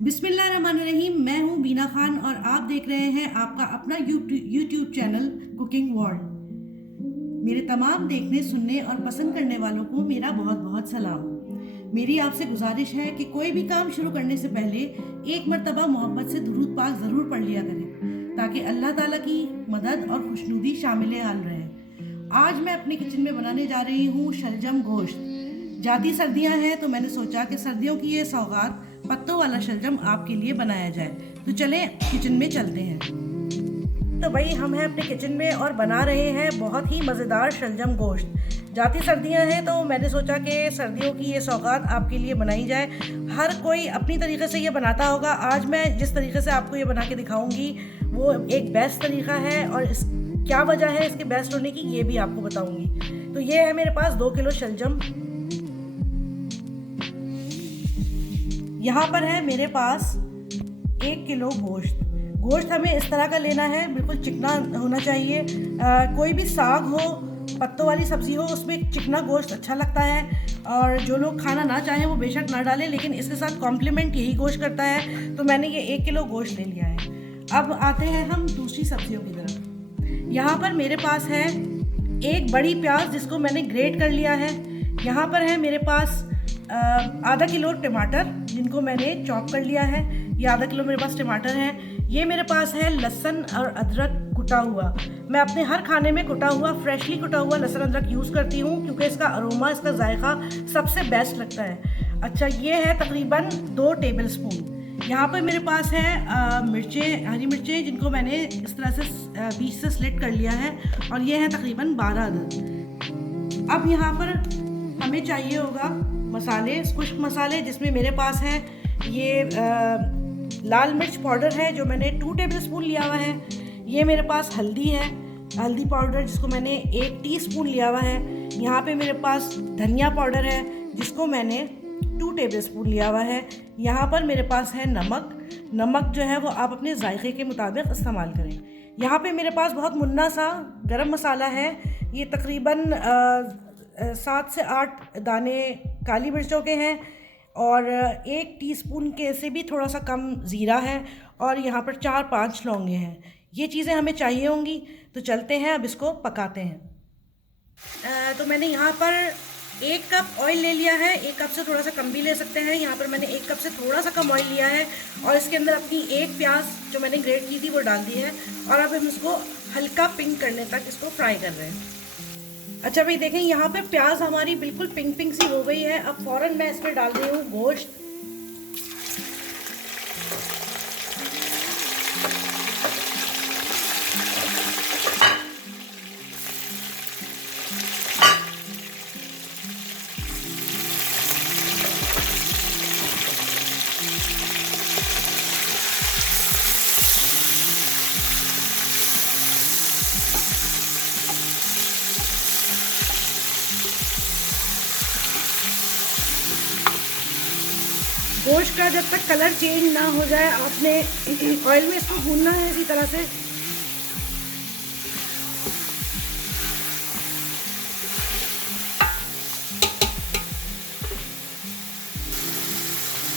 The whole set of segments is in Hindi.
बिस्मिल्लाहिर्रहमानिर्रहीम। मैं हूँ बीना खान और आप देख रहे हैं आपका अपना यूट्यूब चैनल कुकिंग वर्ल्ड। मेरे तमाम देखने, सुनने और पसंद करने वालों को मेरा बहुत बहुत सलाम। मेरी आपसे गुजारिश है कि कोई भी काम शुरू करने से पहले एक मर्तबा मोहब्बत से दुरूद पाक ज़रूर पढ़ लिया करें ताकि अल्लाह ताला की मदद और खुशनुदी शामिल हाल रहे। आज मैं अपने किचन में बनाने जा रही हूँ शलजम गोश्त। जाती सर्दियाँ हैं तो मैंने सोचा कि सर्दियों की ये सौगात पत्तों वाला शलजम आपके लिए बनाया जाए। तो चलें किचन में चलते हैं। तो भाई हम हैं अपने किचन में और बना रहे हैं बहुत ही मज़ेदार शलजम गोश्त। जाती सर्दियां हैं तो मैंने सोचा कि सर्दियों की ये सौगात आपके लिए बनाई जाए। हर कोई अपनी तरीके से ये बनाता होगा। आज मैं जिस तरीके से आपको ये बना के दिखाऊंगी वो एक बेस्ट तरीका है और क्या वजह है इसके बेस्ट होने की ये भी आपको बताऊंगी। तो ये है मेरे पास 2 किलो शलजम। यहाँ पर है मेरे पास 1 किलो गोश्त। गोश्त हमें इस तरह का लेना है, बिल्कुल चिकना होना चाहिए। कोई भी साग हो, पत्तों वाली सब्ज़ी हो, उसमें चिकना गोश्त अच्छा लगता है। और जो लोग खाना ना चाहें वो बेशक ना डालें, लेकिन इसके साथ कॉम्प्लीमेंट यही गोश्त करता है। तो मैंने ये 1 किलो गोश्त ले लिया है। अब आते हैं हम दूसरी सब्जियों की तरफ। यहाँ पर मेरे पास है एक बड़ी प्याज जिसको मैंने ग्रेट कर लिया है। यहाँ पर है मेरे पास आधा किलो टमाटर जिनको मैंने चॉप कर लिया है। ये आधा किलो मेरे पास टमाटर है। ये मेरे पास है लहसुन और अदरक कुटा हुआ। मैं अपने हर खाने में कुटा हुआ, फ्रेशली कुटा हुआ लहसुन अदरक यूज़ करती हूँ क्योंकि इसका अरोमा, इसका जायका सबसे बेस्ट लगता है। अच्छा, ये है तकरीबन 2 टेबल स्पून। यहाँ पर मेरे पास है मिर्चें, हरी मिर्चें जिनको मैंने इस तरह से बीच से स्लिट कर लिया है और ये है तकरीबन 12 अदद। अब यहाँ पर हमें चाहिए होगा मसाले, खुश्क मसाले, जिसमें मेरे पास है ये लाल मिर्च पाउडर है जो मैंने 2 टेबल स्पून लिया हुआ है। ये मेरे पास हल्दी है, हल्दी पाउडर जिसको मैंने 1 टीस्पून लिया हुआ है। यहाँ पे मेरे पास धनिया पाउडर है जिसको मैंने 2 टेबल स्पून लिया हुआ है। यहाँ पर मेरे पास है नमक जो है वो आप अपने जायके के मुताबिक इस्तेमाल करें। यहाँ पे मेरे पास बहुत मुन्ना सा गरम मसाला है। ये तकरीबन 7 से 8 दाने काली मिर्चों के हैं और 1 टीस्पून के से भी थोड़ा सा कम ज़ीरा है और यहाँ पर 4-5 लौंगे हैं। ये चीज़ें हमें चाहिए होंगी। तो चलते हैं, अब इसको पकाते हैं। तो मैंने यहाँ पर 1 कप ऑयल ले लिया है। 1 कप से थोड़ा सा कम भी ले सकते हैं। यहाँ पर मैंने 1 कप से थोड़ा सा कम ऑयल लिया है और इसके अंदर अपनी 1 प्याज जो मैंने ग्रेट की थी वो डाल दी है और अब हम इसको हल्का पिंक करने तक इसको फ्राई कर रहे हैं। अच्छा भाई देखें, यहाँ पे प्याज हमारी बिल्कुल पिंक पिंक सी हो गई है। अब फ़ौरन मैं इसमें डाल रही हूँ गोश्त। गोश्त का जब तक कलर चेंज ना हो जाए आपने ऑयल में इसको भूनना है इसी तरह से।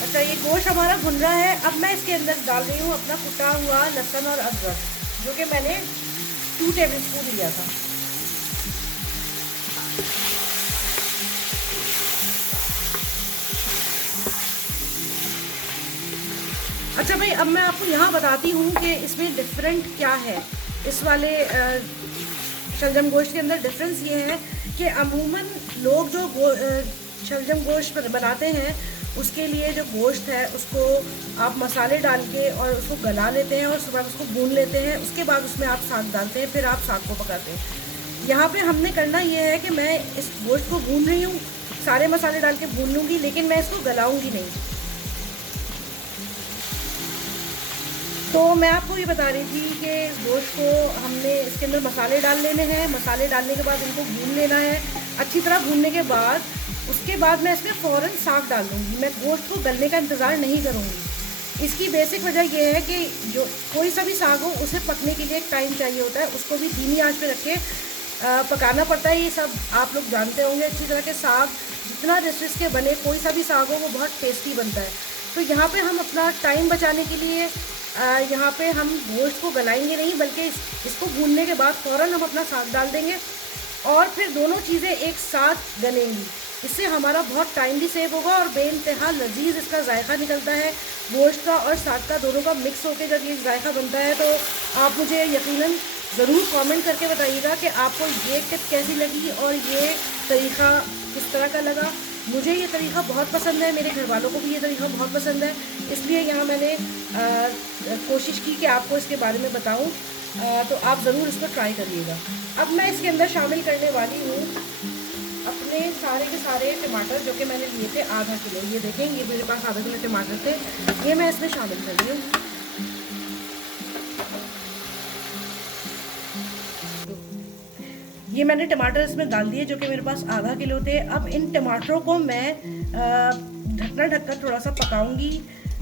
अच्छा, ये गोश्त हमारा भुन रहा है। अब मैं इसके अंदर डाल रही हूँ अपना कुटा हुआ लहसुन और अदरक जो कि मैंने 2 टेबल स्पून लिया था। अच्छा भाई, अब मैं आपको यहाँ बताती हूँ कि इसमें डिफरेंट क्या है। इस वाले शलजम गोश्त के अंदर डिफरेंस ये है कि अमूमन लोग जो शलजम गोश्त बनाते हैं उसके लिए जो गोश्त है उसको आप मसाले डाल के और उसको गला लेते हैं और उसके बाद उसको भून लेते हैं। उसके बाद उसमें आप साग डालते हैं, फिर आप साग को पकाते हैं। यहाँ पे हमने करना ये है कि मैं इस गोश्त को भून रही हूँ, सारे मसाले डाल के भून लूँगी, लेकिन मैं इसको गलाऊँगी नहीं। तो मैं आपको ये बता रही थी कि गोश्त को हमने इसके अंदर मसाले डाल लेने हैं। मसाले डालने के बाद इनको भून लेना है अच्छी तरह। भूनने के बाद उसके बाद मैं इसमें फ़ौरन साग डाल दूँगी। मैं गोश्त को गलने का इंतज़ार नहीं करूँगी। इसकी बेसिक वजह यह है कि जो कोई सा भी साग हो उसे पकने के लिए एक टाइम चाहिए होता है। उसको भी धीमी आंच पे रख के पकाना पड़ता है। ये सब आप लोग जानते होंगे अच्छी तरह के। साग जितना डिशेस के बने, कोई सा भी साग हो वो बहुत टेस्टी बनता है। तो यहाँ पे हम अपना टाइम बचाने के लिए यहाँ पे हम गोश्त को गलाएंगे नहीं, बल्कि इसको भूनने के बाद फ़ौरन हम अपना साग डाल देंगे और फिर दोनों चीज़ें एक साथ गलेंगी। इससे हमारा बहुत टाइम भी सेव होगा और बेइंतहा लजीज इसका जायका निकलता है। गोश्त का और साग का दोनों का मिक्स होकर जब ये जायका बनता है तो आप मुझे यकीनन ज़रूर कमेंट करके बताइएगा कि आपको ये टिप कैसी लगी और ये तरीक़ा किस तरह का लगा। मुझे ये तरीक़ा बहुत पसंद है, मेरे घर वालों को भी ये तरीक़ा बहुत पसंद है, इसलिए यहाँ मैंने कोशिश की कि आपको इसके बारे में बताऊँ। तो आप ज़रूर इसको ट्राई करिएगा। अब मैं इसके अंदर शामिल करने वाली हूँ अपने सारे के सारे टमाटर जो कि मैंने लिए थे आधा किलो। ये देखें, ये मेरे पास आधा किलो टमाटर थे, ये मैं इसमें शामिल कर रही हूँ। ये मैंने टमाटर इसमें डाल दिए जो कि मेरे पास आधा किलो थे। अब इन टमाटरों को मैं ढकना ढककर थोड़ा सा पकाऊंगी।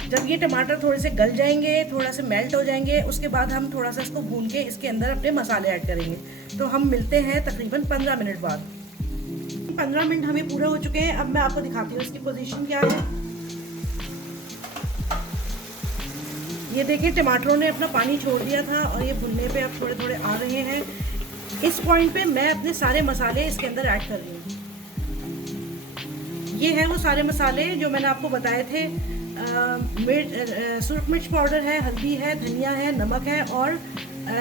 जब ये टमाटर थोड़े से गल जाएंगे, थोड़ा से मेल्ट हो जाएंगे, उसके बाद हम थोड़ा सा इसको भून के इसके अंदर अपने मसाले ऐड करेंगे। तो हम मिलते हैं तकरीबन 15 मिनट बाद। 15 मिनट हमें पूरे हो चुके हैं। अब मैं आपको दिखाती हूँ इसकी पोजीशन क्या है। ये देखिए, टमाटरों ने अपना पानी छोड़ दिया था और ये भुनने पे अब थोड़े थोड़े आ रहे हैं। इस पॉइंट पे मैं अपने सारे मसाले इसके अंदर ऐड कर रही हूँ। ये हैं वो सारे मसाले जो मैंने आपको बताए थे। सुरख मिर्च पाउडर है, हल्दी है, धनिया है, नमक है और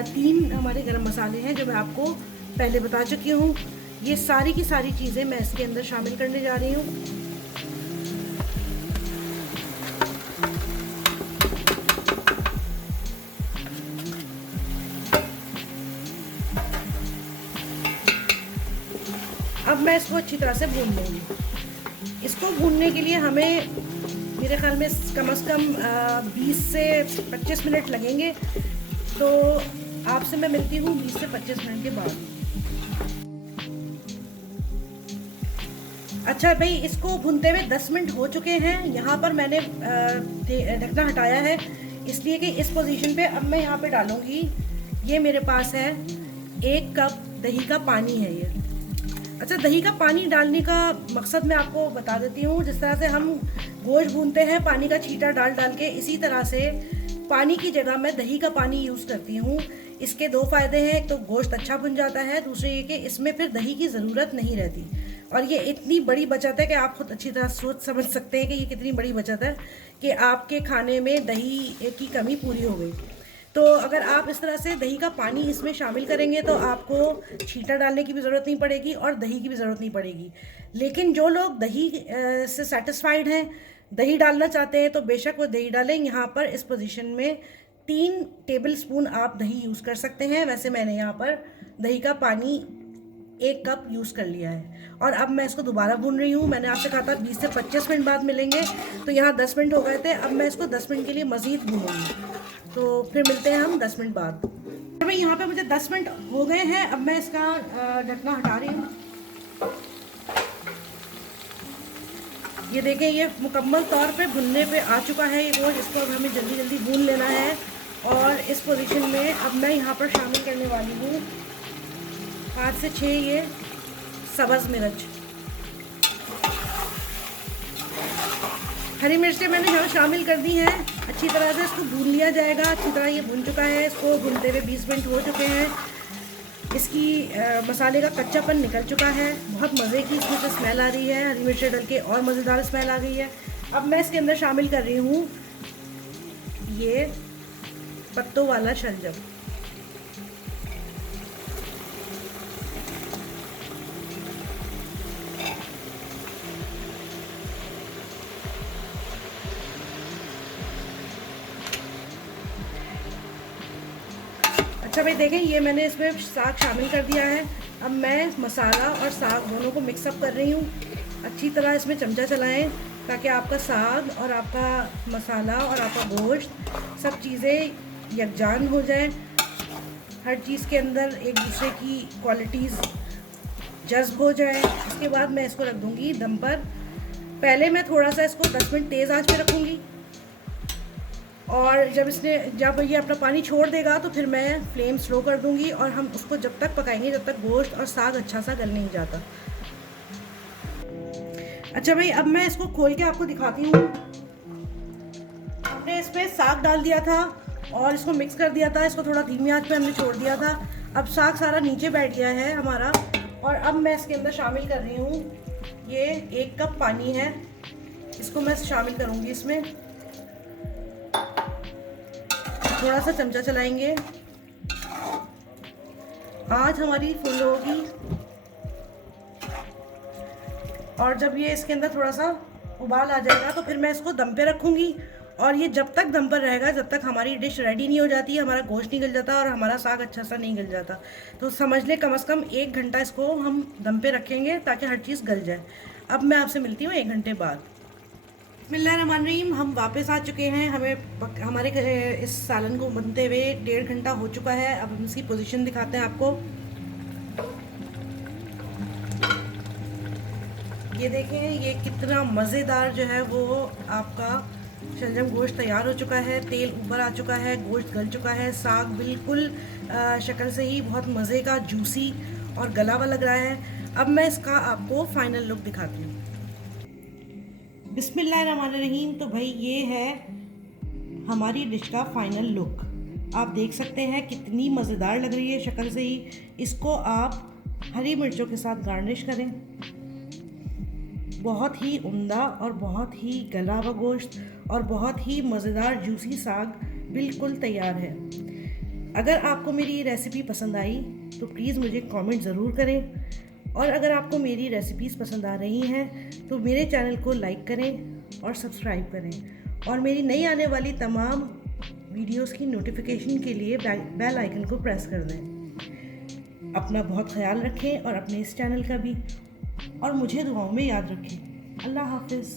3 हमारे गरम मसाले हैं जो मैं आपको पहले बता चुकी हूँ। ये सारी की सारी चीज़ें मैं इसके अंदर शामिल करने जा रही हूँ। अब मैं इसको अच्छी तरह से भून लूँगी। इसको भूनने के लिए हमें मेरे ख्याल में कम से कम 20 से 25 मिनट लगेंगे। तो आपसे मैं मिलती हूँ 20 से 25 मिनट के बाद। अच्छा भाई, इसको भूनते हुए 10 मिनट हो चुके हैं। यहाँ पर मैंने ढकना हटाया है इसलिए कि इस पोजीशन पे अब मैं यहाँ पे डालूँगी, ये मेरे पास है 1 कप दही का पानी है ये। अच्छा, दही का पानी डालने का मकसद मैं आपको बता देती हूँ। जिस तरह से हम गोश्त भूनते हैं पानी का छींटा डाल डाल के, इसी तरह से पानी की जगह मैं दही का पानी यूज़ करती हूँ। इसके 2 फ़ायदे हैं, एक तो गोश्त अच्छा भुन जाता है, दूसरे ये कि इसमें फिर दही की ज़रूरत नहीं रहती। और ये इतनी बड़ी बचत है कि आप खुद अच्छी तरह सोच समझ सकते हैं कि ये कितनी बड़ी बचत है कि आपके खाने में दही की कमी पूरी हो गई। तो अगर आप इस तरह से दही का पानी इसमें शामिल करेंगे तो आपको छींटा डालने की भी ज़रूरत नहीं पड़ेगी और दही की भी ज़रूरत नहीं पड़ेगी। लेकिन जो लोग दही से सेटिस्फाइड हैं, दही डालना चाहते हैं, तो बेशक वो दही डालें। यहाँ पर इस पोजीशन में 3 टेबल स्पून आप दही यूज़ कर सकते हैं। वैसे मैंने यहाँ पर दही का पानी 1 कप यूज़ कर लिया है। और अब मैं इसको दोबारा भून रही हूँ। मैंने आपसे कहा था 20 से 25 मिनट बाद मिलेंगे, तो यहाँ 10 मिनट हो गए थे। अब मैं इसको 10 मिनट के लिए मज़ीद भूनूँगी, तो फिर मिलते हैं हम 10 मिनट बाद। भाई, यहाँ पे मुझे 10 मिनट हो गए हैं। अब मैं इसका ढकना हटा रही हूँ। ये देखें, ये मुकम्मल तौर पे भुनने पे आ चुका है ये गोश्त। इसको अब हमें जल्दी जल्दी भून लेना है। और इस पोजीशन में अब मैं यहाँ पर शामिल करने वाली हूँ 5 से 6 ये सब्ज़ मिर्च। हरी मिर्चें मैंने यहाँ शामिल कर दी हैं। अच्छी तरह से इसको भून लिया जाएगा। अच्छी तरह ये भून चुका है। इसको भूनते हुए 20 मिनट हो चुके हैं। इसकी मसाले का कच्चापन निकल चुका है। बहुत मज़े की इसमें से स्मेल आ रही है। हरी मिर्चें डल के और मज़ेदार स्मेल आ गई है। अब मैं इसके अंदर शामिल कर रही हूँ ये पत्तों वाला शलजम। अच्छा भाई, देखें, ये मैंने इसमें साग शामिल कर दिया है। अब मैं मसाला और साग दोनों को मिक्सअप कर रही हूँ। अच्छी तरह इसमें चमचा चलाएं ताकि आपका साग और आपका मसाला और आपका गोश्त सब चीज़ें यकजान हो जाए। हर चीज़ के अंदर एक दूसरे की क्वालिटीज़ जज्ब हो जाए। इसके बाद मैं इसको रख दूँगी दम पर। पहले मैं थोड़ा सा इसको 10 मिनट तेज़ आंच पे रखूँगी और जब ये अपना पानी छोड़ देगा तो फिर मैं फ्लेम स्लो कर दूँगी और हम उसको जब तक पकाएंगे जब तक गोश्त और साग अच्छा सा गल नहीं जाता। अच्छा भाई, अब मैं इसको खोल के आपको दिखाती हूँ। इसमें साग डाल दिया था और इसको मिक्स कर दिया था। इसको थोड़ा धीमी आंच पे हमने छोड़ दिया था। अब साग सारा नीचे बैठ गया है हमारा। और अब मैं इसके अंदर शामिल कर रही हूँ, ये 1 कप पानी है, इसको मैं शामिल करूँगी इसमें। थोड़ा सा चमचा चलाएंगे, आंच हमारी फुल होगी। और जब ये इसके अंदर थोड़ा सा उबाल आ जाएगा तो फिर मैं इसको दम पे रखूँगी। और ये जब तक दम पर रहेगा, जब तक हमारी डिश रेडी नहीं हो जाती, हमारा गोश्त नहीं गल जाता और हमारा साग अच्छा सा नहीं गल जाता। तो समझ लें कम से कम 1 घंटा इसको हम दम पे रखेंगे ताकि हर चीज़ गल जाए। अब मैं आपसे मिलती हूँ 1 घंटे बाद। बिस्मिल्लाहिर्रहमानिर्रहीम, हम वापस आ चुके हैं। हमारे इस सालन को बनते हुए 1.5 घंटा हो चुका है। अब हम इसकी पोजीशन दिखाते हैं आपको। ये देखें, ये कितना मज़ेदार जो है वो आपका शलजम गोश्त तैयार हो चुका है। तेल ऊपर आ चुका है, गोश्त गल चुका है, साग बिल्कुल शक्ल से ही बहुत मज़े का, जूसी और गला हुआ लग रहा है। अब मैं इसका आपको फाइनल लुक दिखाती हूँ। बिस्मिल्लाहिर्रहमानिर्रहीम। तो भाई ये है हमारी डिश का फाइनल लुक। आप देख सकते हैं कितनी मज़ेदार लग रही है शक्ल से ही। इसको आप हरी मिर्चों के साथ गार्निश करें। बहुत ही उम्दा और बहुत ही गला हुआ गोश्त और बहुत ही मज़ेदार जूसी साग बिल्कुल तैयार है। अगर आपको मेरी ये रेसिपी पसंद आई तो प्लीज़ मुझे कमेंट ज़रूर करें। और अगर आपको मेरी रेसिपीज़ पसंद आ रही हैं तो मेरे चैनल को लाइक करें और सब्सक्राइब करें। और मेरी नई आने वाली तमाम वीडियोस की नोटिफिकेशन के लिए बेल आइकन को प्रेस कर दें। अपना बहुत ख्याल रखें और अपने इस चैनल का भी, और मुझे दुआओं में याद रखें। अल्लाह हाफिज़।